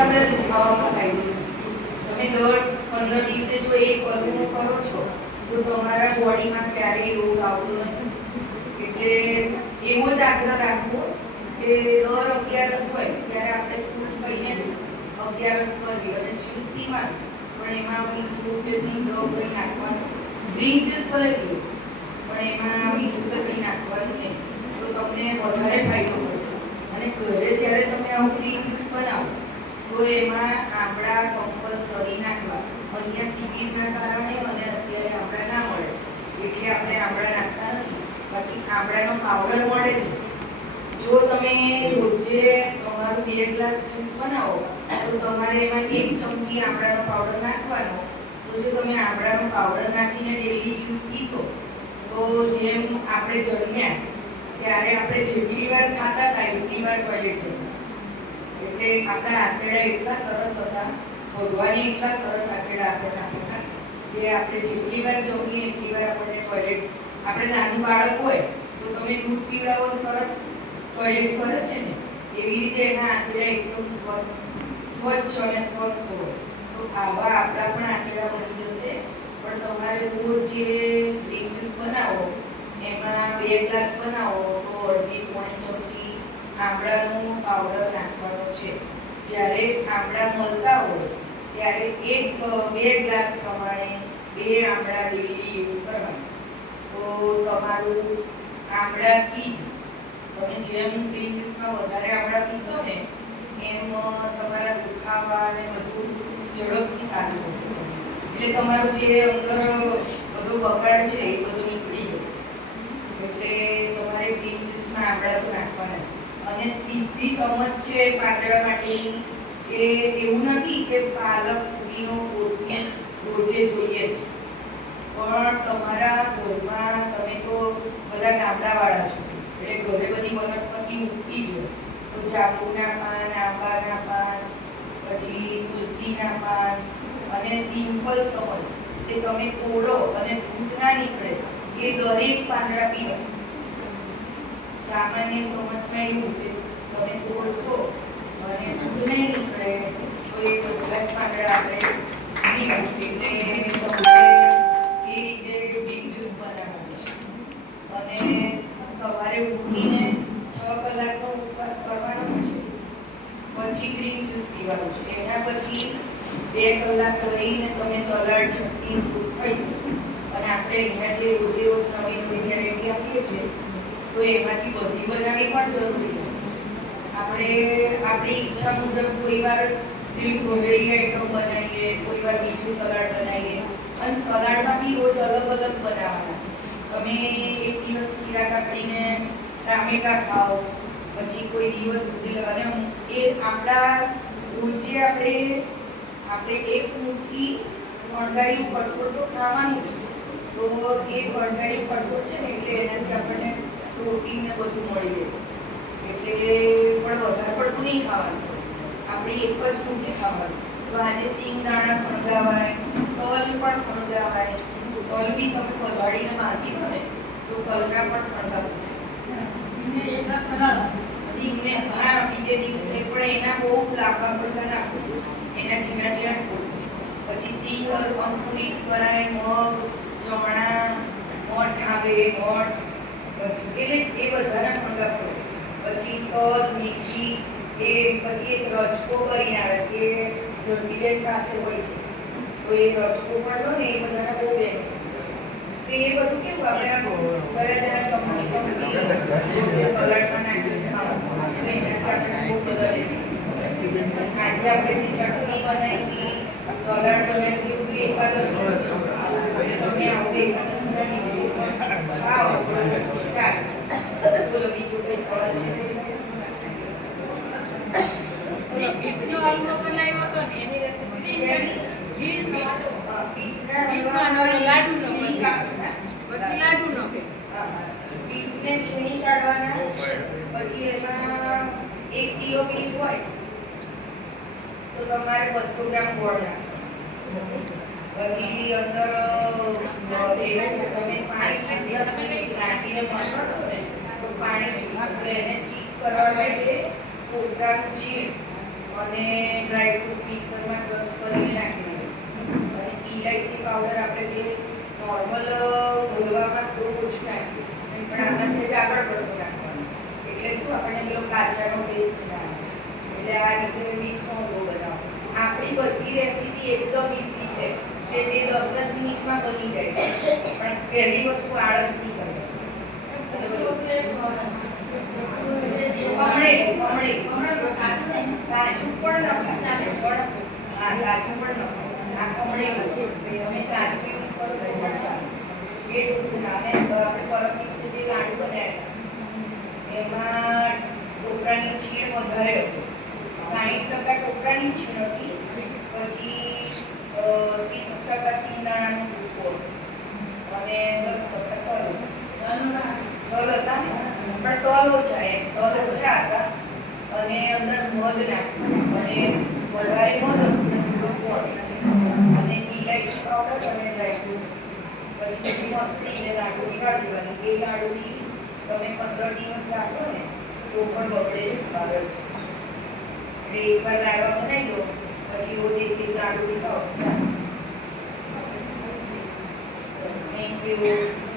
કેટલા બધા દુખાવામાં ફાયદો છે. તમે દર 15 દિવસે જો એક કરવું કરો છો તો તમારા બોડીમાં ક્યારેય રોગ આવતો નથી. એટલે એવો જ આગ્રહ રાખવો કે દર 11 હોય ત્યારે આપણે ફૂલ કહીએ જ 11 કરવી અને જ્યુસ પીવાનું, પણ એમાં મીઠું કે સિંધવ કંઈ નાખવાનું. ગ્રીન જ્યુસ ભલે પીવું પણ એમાં મીઠું તો કંઈ નાખવાનું નહીં, તો તમને વધારે ફાયદો થશે. અને ઘરે જ્યારે તમે આવું ગ્રીન જ્યુસ બનાવો તો એમાં આમળા કમ્પલસરી નાખવા. અહીંયા શિબિરના કારણે અને અત્યારે આમળા ના મળે એટલે આપણે આમળા નાખતા નથી, બાકી આમળાનો પાવડર મળે છે. જો તમે રોજે તમારું 2 ગ્લાસ જ્યુસ બનાવો તો તમારે એમાં 1 ચમચી આમળાનો પાવડર નાખવાનો. તો જો તમે આમળાનો પાવડર નાખીને ડેલી જ્યુસ પીશો તો જેમ આપણે જન્મ્યા ત્યારે આપણે જેટલી વાર ખાતા હતા એટલી વાર ટોયલેટ જતા. એટલે આપણા આંતરડા એટલા સરસ હતા, ભગવાને એટલા સરસ આંતરડા આપણને આપ્યા કે આપણે જેટલી વાર જમીએ એટલી વાર આપણને ટોયલેટ. આપણે નાનું બાળક હોય તો તમે દૂધ પીવડાવો તરત ટોયલેટ કરે છે ને, એવી રીતે એના આંતરડા એકદમ સ્વચ્છ અને સ્વસ્થ હોય. તો આવા આપણા પણ આંતરડા બની જશે. પણ તમારે રોજ જે ગ્રીન જ્યુસ બનાવો એમાં 2 ગ્લાસ બનાવો તો અડધી પોણી ચમચી આમળાનો પાવડર નાખવાનો છે. જ્યારે આમળા મળતા હોય ત્યારે 2 ગ્લાસ પ્રમાણે 2 આમળા ડેલી યુઝ કરવાના. તો તમારું આમળાથી જ તમે જેમ ગ્રીન જ્યુસમાં વધારે આમળા પીશો ને એમ તમારા દુખાવા અને બધું ઝડપથી સારું થશે. એટલે તમારું જે અંદર બધો બગાડ છે એ બધું નીકળી જશે. એટલે તમારે ગ્રીન જ્યુસમાં આમળા તો નાખવાના. અને સીધી સમજ છે પાંદડા માટેની કે એવું નથી કે પાલક, પુદીનો, કોથમીર રોજે જોઈએ છે, પણ તમારા ઘરમાં તમે તો બધા ગામડાવાળા છો એટલે ઘરે બધી વનસ્પતિ ઉગતી જ હોય. તો જાંબુના પાન, આંબાના પાન, પછી તુલસીના પાન, અને સિમ્પલ સમજ કે તમે તોડો અને દૂધ ના નીકળે એ દરેક પાંદડા પીવો. સામાન્ય સમજમાં એવું કે તમે તોડશો અને દૂધ નહીં નીકળે તો એ બધા જ પાંદડા આપણે પીવું. એટલે તમારે એ રીતે ગ્રીન જ્યુસ બનાવવાનું છે. અને સવારે ઉઠીને 6 કલાકનો ઉપવાસ કરવાનો છે, પછી ગ્રીન જ્યુસ પીવાનું છે. એના પછી 2 કલાક રહીને તમે સલાડ, ચટણી, ફ્રૂટ ખાઈ શકો. અને આપણે અહીંયા જે રોજે રોજ નવી નવી વેરાયટી આપીએ છીએ તો એમાંથી બધી બનાવવી પણ જરૂરી નથી. આપણે આપણી ઈચ્છા મુજબ કોઈ વાર પેલું ઘરેલી આઈટમ બનાવીએ, કોઈ વાર બીજું સલાડ બનાવીએ. અને સલાડમાં બી રોજ અલગ અલગ બનાવવાના. તમે એક દિવસ ખીરા કાકડીને ટામેટા ખાઓ, પછી કોઈ દિવસ અને એ આપણા રોજે આપણે એક મુઠ્ઠી ફણગાવેલું કઠોળ તો ખાવાનું છે. તો એ ફણગાવેલું કઠોળ છે ને એટલે એનાથી આપણને પ્રોટીન ને બધું મળી રહે. એટલે પણ વધારે પડતું નહીં ખાવાનું, આપણે એક જ મુઠ્ઠી ખાવાનું. તો આજે સિંગ દાણા ફણગાવાય, તલ પણ ફણગાવાય. તલ બી તમે પલાળીને બાંધી દો ને તો તલના પણ ફણગાવાય. સિંગને બીજે દિવસે પણ એના બહુ લાંબા ફણગા નાખો, એના ઝીણા ઝીણા ફોડો. પછી સિંગ અંકુરિત કરાય, મગ, ચણા, મઠ આવે, મઠ, પછી એટલે એ બધાના ફણગા પડે. પછી તલ, મીઠી, એ પછી એક રચકો કરીને આવે છે એ ધરતીબેન પાસે હોય છે. તો એ રચકો પણ લો ને એ બધાના બહુ બેનિફિટ છે. તો એ બધું કેવું આપણે ઘરે જરા ચમચી જે સલાડમાં નાખીને ખાવાનું, તો એનાથી આપણે બહુ બધા બેનિફિટ. આજે આપણે જે ચટણી બનાવી હતી, સલાડ બનાવી હતું, એકાદશી એટલે તમે આવું એકાદશીના દિવસે પણ ખાઓ ચાલો. બોલો બીજું કઈ સવાલ છે? બીટનો હલવો બનાવ્યો હતો ને એની રેસીપી પછી લાડુનો બીટને છીણી કાઢવાના. પછી એમાં 1 કિલો બીટ હોય તો તમારે 200 ગ્રામ ગોળ નાખવાનો. પછી અંદર તમે પાણી નાખીને મસળશો ને તો પાણી છૂટશે. એને ઠીક કરવા માટે કોપરાનું છીણ અને ડ્રાય મિક્સરમાં ક્રશ કરીને નાખી દેવાનું. અને ઇલાયચી પાવડર આપણે જે નોર્મલ હલવામાં થોડું ઓછું નાખ્યું પણ આમાં સહેજ આગળ પડતું નાખવાનું, એટલે શું આપણને પેલો કાચાનો ટેસ્ટ ના આવે. એટલે આ રીતે બીટનો હલવો બનાવો. આપણી બધી રેસીપી એકદમ ઇઝી છે કે જે 10 જ મિનિટમાં બની જાય છે, પણ પહેલી વસ્તુ આળસ નહીં કરે. કાજુ પણ નખાય, પણ હા કાજુ પણ નખાય. આ ખમણેલું તમે કાજુ યુઝ કરો તો પણ ચાલે. જે અને આપણે પરમ દિવસે જે લાડુ બનાવ્યા છે એમાં ટોપરાની છીણ વધારે હતી. 60% ટોપરાની છીણ હતી, પછી 30% સિંગદાણાનું ટૂંકો અને 10% તલ હતા ને, પણ તલ ઓછા હતા અને અંદર મધ નાખ્યું અને વધારે મધ હતું ને થોડો ગોળ અને ઇલાયચી પાવડર અને ડ્રાયફ્રૂટ. પછી બધી મસ્તી ને લાડુ મીઠા દેવાની. એ લાડુની તમે 15 દિવસ રાખો ને તો પણ બગડે બરાબર છે. એટલે એકવાર લાડવા બનાવી દો, પછી રોજ એક લાડુ ખાઓ ચાલો. Thank you.